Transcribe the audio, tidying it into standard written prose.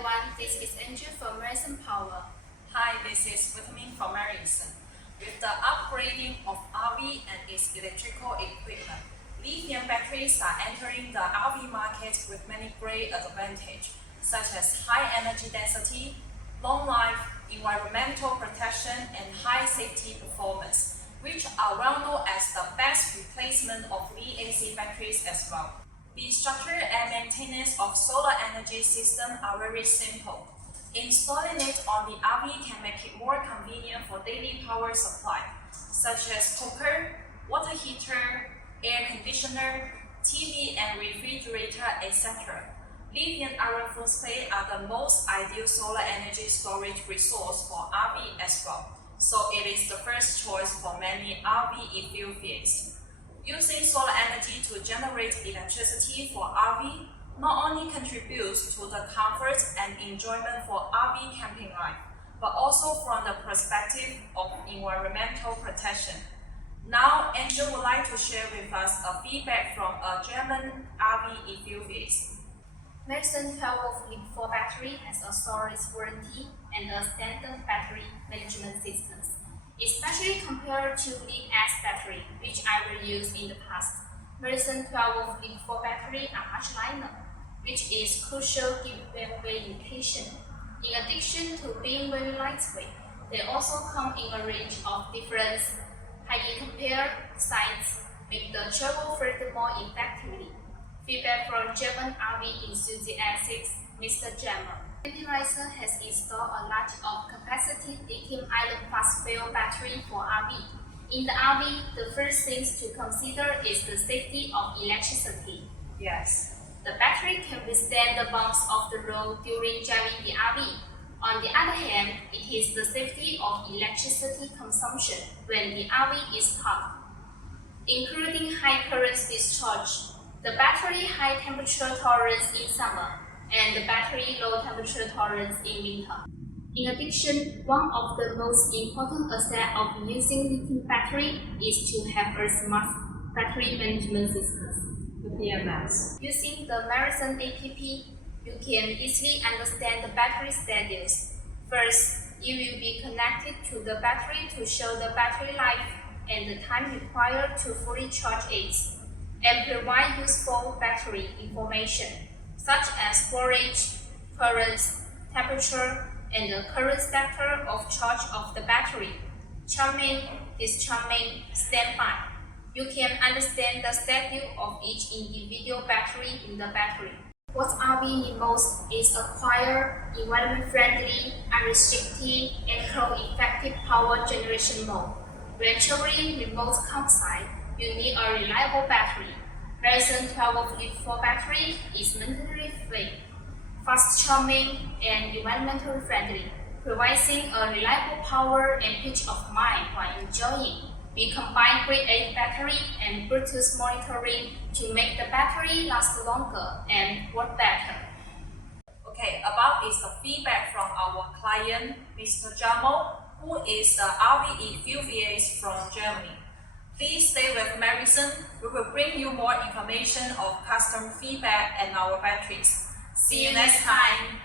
everyone, this is Andrew from MeritSun Power. Hi, this is Vitamin from MeritSun. With the upgrading of RV and its electrical equipment, lithium batteries are entering the RV market with many great advantages, such as high energy density, long life, environmental protection, and high safety performance, which are well known as the best replacement of lead-acid batteries as well. The structure and maintenance of solar energy system are very simple. Installing it on the RV can make it more convenient for daily power supply, such as cooker, water heater, air conditioner, TV and refrigerator, etc. Lithium iron phosphate are the most ideal solar energy storage resource for RV as well, so it is the first choice for many RV enthusiasts. Using solar energy to generate electricity for RV not only contributes to the comfort and enjoyment for RV camping life, but also from the perspective of environmental protection. Now, Angel would like to share with us a feedback from a German RV enthusiast. MeritSun LiFePO4 battery has a storage warranty and a standard battery management system, especially compared to lead-acid battery, which I will use in the past. MeritSun LiFePO4 battery are much lighter, which is crucial given weight limitation. In addition to being very lightweight, they also come in a range of different highly compared sizes, make the travel further more effectively. Feedback from German RV enthusiasts, Mr. Jammer. MeritSun has installed a large capacity lithium-ion phosphate battery for RV. In the RV, the first things to consider is the safety of electricity. Yes. The battery can withstand the bumps of the road during driving the RV. On the other hand, it is the safety of electricity consumption when the RV is parked, including high current discharge, the battery high temperature tolerance in summer, and the battery low temperature tolerance in winter. In addition, one of the most important aspects of using lithium battery is to have a smart battery management system. The PMS. Using the MeritSun app, you can easily understand the battery status. First, you will be connected to the battery to show the battery life and the time required to fully charge it, and provide useful battery information, such as voltage, current, temperature, and the current status of charge of the battery, charging, discharging, standby. You can understand the status of each individual battery in the battery. What RV needs most is a quiet, environment-friendly, unrestricted, and cost-effective power generation mode. When traveling remote campsite, you need a reliable battery. MeritSun LiFePO4 battery is maintenance free, fast charging, and environmentally friendly, providing a reliable power and peace of mind while enjoying. We combine grade-A battery and Bluetooth monitoring to make the battery last longer and work better. Okay, above is the feedback from our client, Mr. Jamo, who is the RV enthusiast from Germany. Please stay with MeritSun. We will bring you more information of customer feedback and our batteries. See you next time.